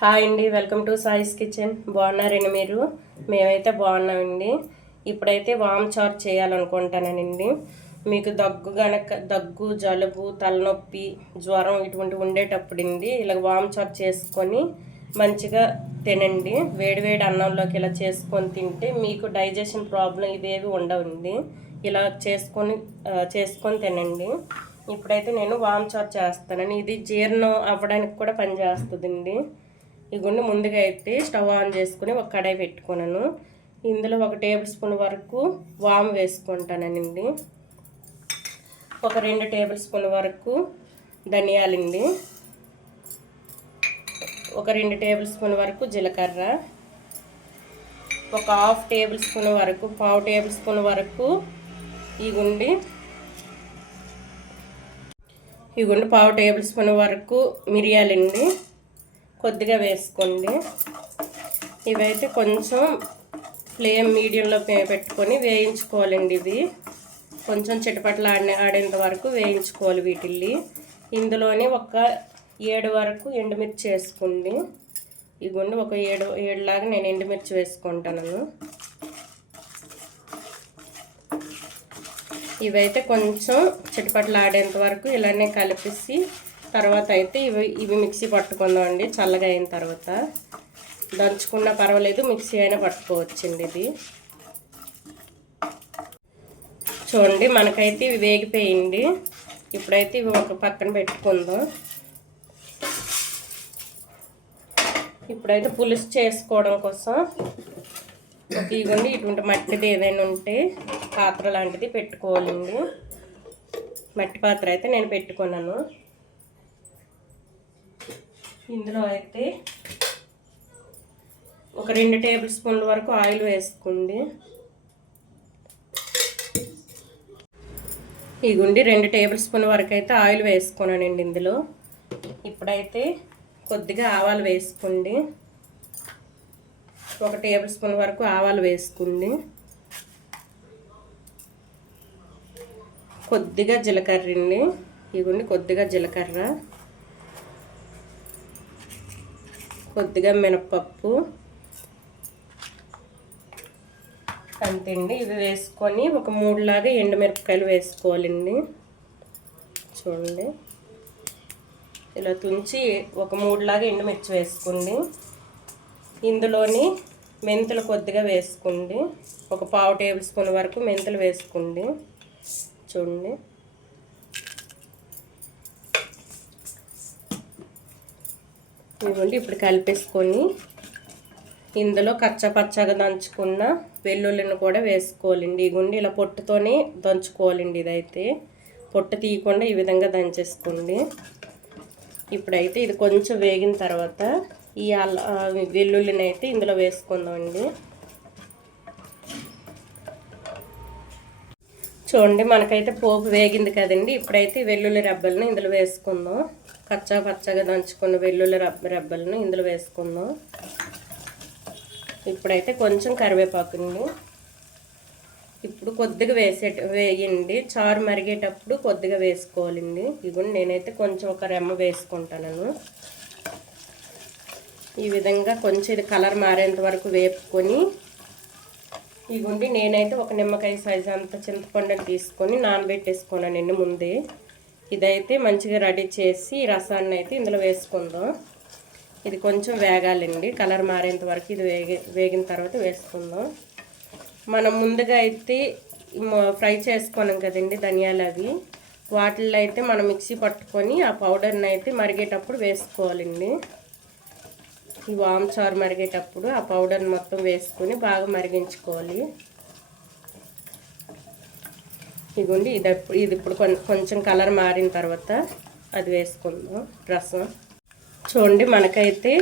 Hi అండి welcome to సాయిస్ kitchen. బాగున్నారండి మీరు? మేమైతే బాగున్నామండి. ఇప్పుడైతే వామ్ చార్ చేయాలనుకుంటానండి. మీకు దగ్గు గనక దగ్గు జలుబు తలనొప్పి జ్వరం ఇటువంటి ఉండేటప్పుడు అండి ఇలా వామ్ చార్ చేసుకొని మంచిగా తినండి. వేడివేడి అన్నంలోకి ఇలా చేసుకొని తింటే మీకు డైజెషన్ ప్రాబ్లం ఇవేవి ఉండవండి. ఇలా చేసుకొని చేసుకొని తినండి. ఇప్పుడైతే నేను వామ్ చార్ చేస్తానండి. ఇది జీర్ణం అవ్వడానికి కూడా పనిచేస్తుందండి. ఇదిగోండి ముందుగా అయితే స్టవ్ ఆన్ చేసుకుని ఒక కడాయి పెట్టుకున్నాను. ఇందులో ఒక టేబుల్ స్పూన్ వరకు వామ్ వేసుకుంటానండి. ఒక రెండు టేబుల్ స్పూన్ వరకు ధనియాలండి ఒక రెండు టేబుల్ స్పూన్ వరకు జీలకర్ర. ఒక హాఫ్ టేబుల్ స్పూన్ వరకు పావు టేబుల్ స్పూన్ వరకు ఇగుండి ఇగుండి పావు టేబుల్ స్పూన్ వరకు మిరియాలండి. కొద్దిగా వేసుకోండి. ఇవైతే కొంచెం ఫ్లేమ్ మీడియంలో పెట్టుకొని వేయించుకోవాలండి ఇవి. కొంచెం చిటపట్లు ఆడిన ఆడేంత వరకు వేయించుకోవాలి వీటిల్ని ఇందులోనే ఒక ఏడు వరకు ఎండుమిర్చి వేసుకోండి. ఇగుండి ఒక ఏడు ఏడులాగా నేను ఎండుమిర్చి వేసుకుంటాను. ఇవైతే కొంచెం చిటపట్లు ఆడేంత వరకు ఇలానే కలిపేసి తర్వాత అయితే ఇవి ఇవి మిక్సీ పట్టుకుందాం అండి చల్లగా అయిన తర్వాత. దంచుకున్నా పర్వాలేదు మిక్సీ అయినా పట్టుకోవచ్చండి ఇది. చూడండి మనకైతే ఇవి వేగిపోయింది. ఇప్పుడైతే ఇవి ఒక పక్కన పెట్టుకుందాం. ఇప్పుడైతే పులుసు చేసుకోవడం కోసం ఇదిగోండి ఇటువంటి మట్టిది ఏదైనా ఉంటే పాత్ర లాంటిది పెట్టుకోవాలండి. మట్టి పాత్ర అయితే నేను పెట్టుకున్నాను. ఇందులో అయితే ఒక రెండు టేబుల్ స్పూన్ల వరకు ఆయిల్ వేసుకోండి. ఇగుండి రెండు టేబుల్ స్పూన్ వరకు అయితే ఆయిల్ వేసుకున్నానండి ఇందులో. ఇప్పుడైతే కొద్దిగా ఆవాలు వేసుకోండి. ఒక టేబుల్ స్పూన్ వరకు ఆవాలు వేసుకోండి కొద్దిగా జీలకర్ర అండి ఇవ్వండి కొద్దిగా జీలకర్ర. కొద్దిగా మినపప్పు అంతండి. ఇవి వేసుకొని ఒక మూడులాగా ఎండుమిరపకాయలు వేసుకోవాలండి. చూడండి. ఇలా తుంచి ఒక మూడులాగా ఎండుమిర్చి వేసుకోండి. ఇందులోని మెంతులు కొద్దిగా వేసుకోండి. ఒక పావు టేబుల్ స్పూన్ వరకు మెంతులు వేసుకోండి. చూడండి. ఇవ్వండి ఇప్పుడు కలిపేసుకొని ఇందులో కచ్చపచ్చగా దంచుకున్న వెల్లుల్లిని కూడా వేసుకోవాలండి. ఇగుండి ఇలా పొట్టుతోనే దంచుకోవాలండి ఇదైతే. పొట్టు తీయకుండా ఈ విధంగా దంచేసుకోండి. ఇప్పుడైతే ఇది కొంచెం వేగిన తర్వాత ఈ అల్ల వెల్లుల్లిని అయితే ఇందులో వేసుకుందామండి. చూడండి మనకైతే పోపు వేగింది కదండి. ఇప్పుడైతే వెల్లుల్లి రెబ్బలను ఇందులో వేసుకుందాం. కచ్చా పచ్చగా దంచుకున్న వెల్లుల్లి రబ్బ రెబ్బలను ఇందులో వేసుకుందాం. ఇప్పుడైతే కొంచెం కరివేపాకుని ఇప్పుడు కొద్దిగా వేసే వేయండి. చారు మరిగేటప్పుడు కొద్దిగా వేసుకోవాలండి. ఇదిగోండి నేనైతే కొంచెం ఒక రెమ్మ వేసుకుంటాను ఈ విధంగా కొంచెం ఇది కలర్ మారేంత వరకు వేపుకొని ఇదిగోండి నేనైతే ఒక నిమ్మకాయ సైజు అంత చింతపండుని తీసుకొని నానబెట్టేసుకున్నానండి ముందే. ఇదైతే మంచిగా రెడీ చేసి రసాన్ని అయితే ఇందులో వేసుకుందాం. ఇది కొంచెం వేగాలండి. కలర్ మారేంత వరకు ఇది వేగి వేగిన తర్వాత వేసుకుందాం. మనం ముందుగా అయితే ఫ్రై చేసుకున్నాం కదండి ధనియాలు అవి. వాటిల్లో అయితే మనం మిక్సీ పట్టుకొని ఆ పౌడర్ని అయితే మరిగేటప్పుడు వేసుకోవాలండి. ఈ వామ్ చారు మరిగేటప్పుడు ఆ పౌడర్ని మొత్తం వేసుకొని బాగా మరిగించుకోవాలి. ఇదిగోండి ఇది ఇది ఇప్పుడు కొంచెం కలర్ మారిన తర్వాత అది వేసుకుందాం రసం. చూడండి మనకైతే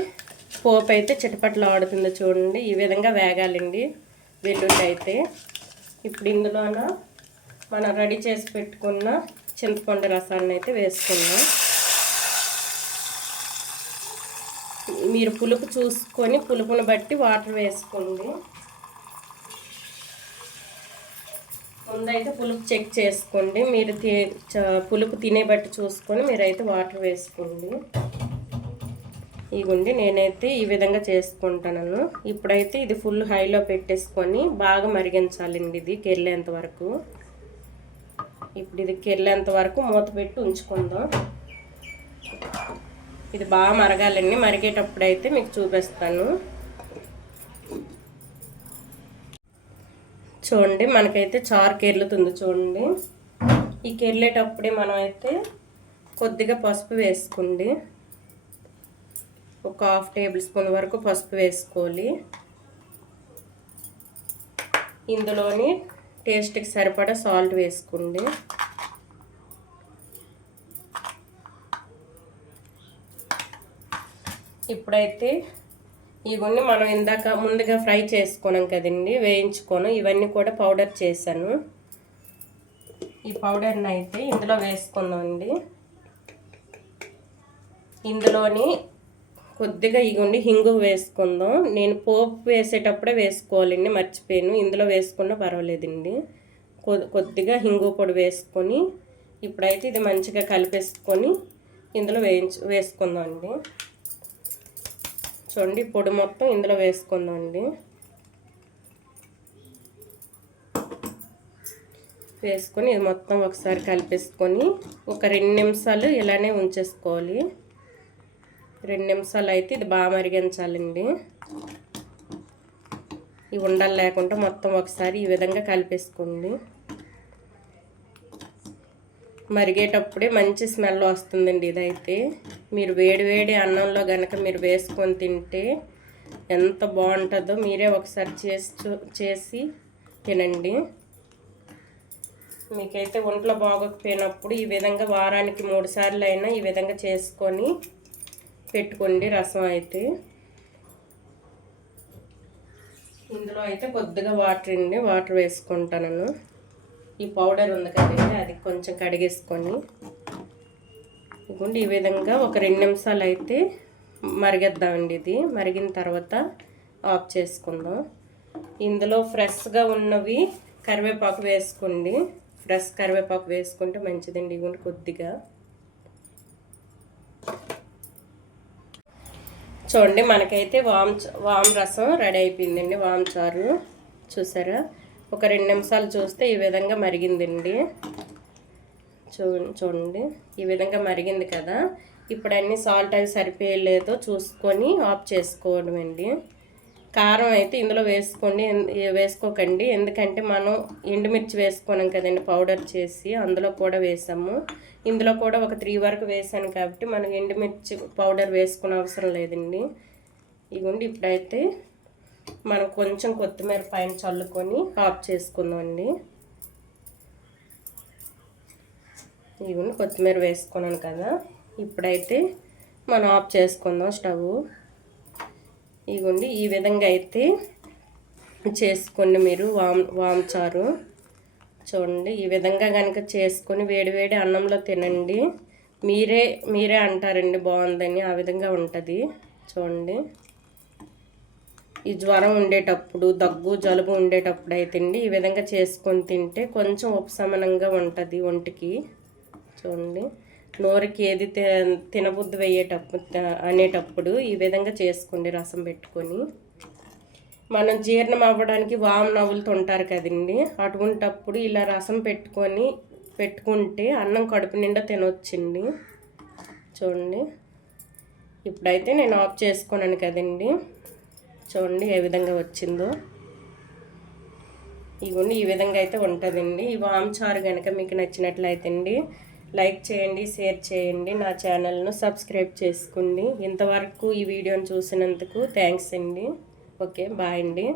పోపు అయితే చిటపట్లు ఆడుతుందో చూడండి ఈ విధంగా వేగాలండి వెల్లుల్లి అయితే ఇప్పుడు ఇందులోన మనం రెడీ చేసి పెట్టుకున్న చింతపండు రసాన్ని అయితే వేసుకుందాం. మీరు పులుపు చూసుకొని పులుపును బట్టి వాటర్ వేసుకోండి. ముందైతే పులుపు చెక్ చేసుకోండి. మీరు చ- పులుపు తినే బట్టి చూసుకొని మీరైతే వాటర్ వేసుకోండి. ఇగుండి నేనైతే ఈ విధంగా చేసుకుంటాను. ఇప్పుడైతే ఇది ఫుల్ హైలో పెట్టేసుకొని బాగా మరిగించాలండి ఇది కెళ్ళేంత వరకు. ఇప్పుడు ఇది కెళ్ళేంత వరకు మూత పెట్టి ఉంచుకుందాం. ఇది బాగా మరగాలండి. మరిగేటప్పుడు అయితే మీకు చూపిస్తాను. చూడండి మనకైతే చారు కేర్లుతుంది చూడండి. ఈ కేర్లేటప్పుడే మనం అయితే కొద్దిగా పసుపు వేసుకోండి. ఒక హాఫ్ టేబుల్ స్పూన్ వరకు పసుపు వేసుకోవాలి. ఇందులోని టేస్ట్కి సరిపడా సాల్ట్ వేసుకోండి. ఇప్పుడైతే ఇవన్నీ మనం ఇందాక ముందుగా ఫ్రై చేసుకున్నాం కదండి వేయించుకోను ఇవన్నీ కూడా పౌడర్ చేశాను. ఈ పౌడర్ని అయితే ఇందులో వేసుకుందామండి ఇందులోని కొద్దిగా ఇగుండి హింగు వేసుకుందాం. నేను పోపు వేసేటప్పుడే వేసుకోవాలండి మర్చిపోయాను. ఇందులో వేసుకున్నా పర్వాలేదండి. కొద్దిగా హింగు పొడి వేసుకొని ఇప్పుడైతే ఇది మంచిగా కలిపేసుకొని ఇందులో వేయించు వేసుకుందాం అండి. చూడండి పొడి మొత్తం ఇందులో వేసుకుందామండి. వేసుకొని ఇది మొత్తం ఒకసారి కలిపేసుకొని ఒక రెండు నిమిషాలు ఇలానే ఉంచేసుకోవాలి. రెండు నిమిషాలు అయితే ఇది బాగా మరిగించాలండి. ఈ ఉండలు లేకుండా మొత్తం ఒకసారి ఈ విధంగా కలిపేసుకోండి. మరిగేటప్పుడే మంచి స్మెల్ వస్తుందండి ఇదైతే. మీరు వేడి వేడి అన్నంలో కనుక మీరు వేసుకొని తింటే ఎంత బాగుంటుందో మీరే ఒకసారి చేసి చేసి తినండి. మీకైతే ఒంట్లో బాగోకపోయినప్పుడు ఈ విధంగా వారానికి మూడు సార్లు అయినా ఈ విధంగా చేసుకొని పెట్టుకోండి రసం అయితే. ఇందులో అయితే కొద్దిగా వాటర్ అండి వాటర్ వేసుకుంటాను ఈ పౌడర్ ఉంది కదండి అది కొంచెం కడిగేసుకొని. ఇదిగోండి ఈ విధంగా ఒక రెండు నిమిషాలు అయితే మరిగేద్దామండి ఇది. మరిగిన తర్వాత ఆఫ్ చేసుకుందాం. ఇందులో ఫ్రెష్గా ఉన్నవి కరివేపాకు వేసుకోండి. ఫ్రెష్ కరివేపాకు వేసుకుంటే మంచిదండి ఇవ్వండి కొద్దిగా. చూడండి మనకైతే వామ్ వామ్ రసం రెడీ అయిపోయిందండి వామ్ చారు. చూసారా? ఒక రెండు నిమిషాలు చూస్తే ఈ విధంగా మరిగిందండి. చూ చూడండి. ఈ విధంగా మరిగింది కదా. ఇప్పుడు అన్నీ సాల్ట్ అవి సరిపోయలేదో. చూసుకొని ఆఫ్ చేసుకోవడం అండి కారం అయితే ఇందులో వేసుకోండి. వేసుకోకండి. ఎందుకంటే మనం ఎండుమిర్చి వేసుకున్నాం కదండి పౌడర్ చేసి అందులో కూడా వేసాము. ఇందులో కూడా ఒక త్రీ వరకు వేసాను కాబట్టి మనం ఎండుమిర్చి పౌడర్ వేసుకునే అవసరం లేదండి. ఇవ్వండి ఇప్పుడైతే మనం కొంచెం కొత్తిమీర పైన చల్లుకొని ఆఫ్ చేసుకుందామండి. ఇవన్నీ కొత్తిమీర వేసుకున్నాను కదా. ఇప్పుడైతే మనం ఆఫ్ చేసుకుందాం స్టవ్. ఇవ్వండి ఈ విధంగా అయితే చేసుకోండి మీరు వామ్ వామ్ చారు చూడండి ఈ విధంగా కనుక చేసుకొని వేడివేడి అన్నంలో తినండి. మీరే మీరే అంటారండి బాగుందని ఆ విధంగా ఉంటుంది. చూడండి. ఈ జ్వరం ఉండేటప్పుడు దగ్గు జలుబు ఉండేటప్పుడు అయితే అండి ఈ విధంగా చేసుకొని తింటే కొంచెం ఉపశమనంగా ఉంటుంది ఒంటికి. చూడండి. నోరుకి ఏది తినబుద్ధి వేయేటప్పుడు అనేటప్పుడు ఈ విధంగా చేసుకోండి రసం పెట్టుకొని. మనం జీర్ణం అవ్వడానికి వామ్ నవ్వులతో ఉంటారు కదండి. అటువంటప్పుడు ఇలా రసం పెట్టుకొని పెట్టుకుంటే అన్నం కడుపు నిండా తినొచ్చండి. చూడండి. ఇప్పుడైతే నేను ఆఫ్ చేసుకున్నాను కదండి. చూడండి ఏ విధంగా వచ్చిందో. ఇవన్నీ ఈ విధంగా అయితే ఉంటుందండి. ఈ వామ్ చారు కనుక మీకు నచ్చినట్లయితే అండి లైక్ చేయండి షేర్ చేయండి నా ఛానల్ను సబ్స్క్రైబ్ చేసుకోండి. ఇంతవరకు ఈ వీడియోని చూసినందుకు థ్యాంక్స్ అండి. ఓకే బాయ్ అండి.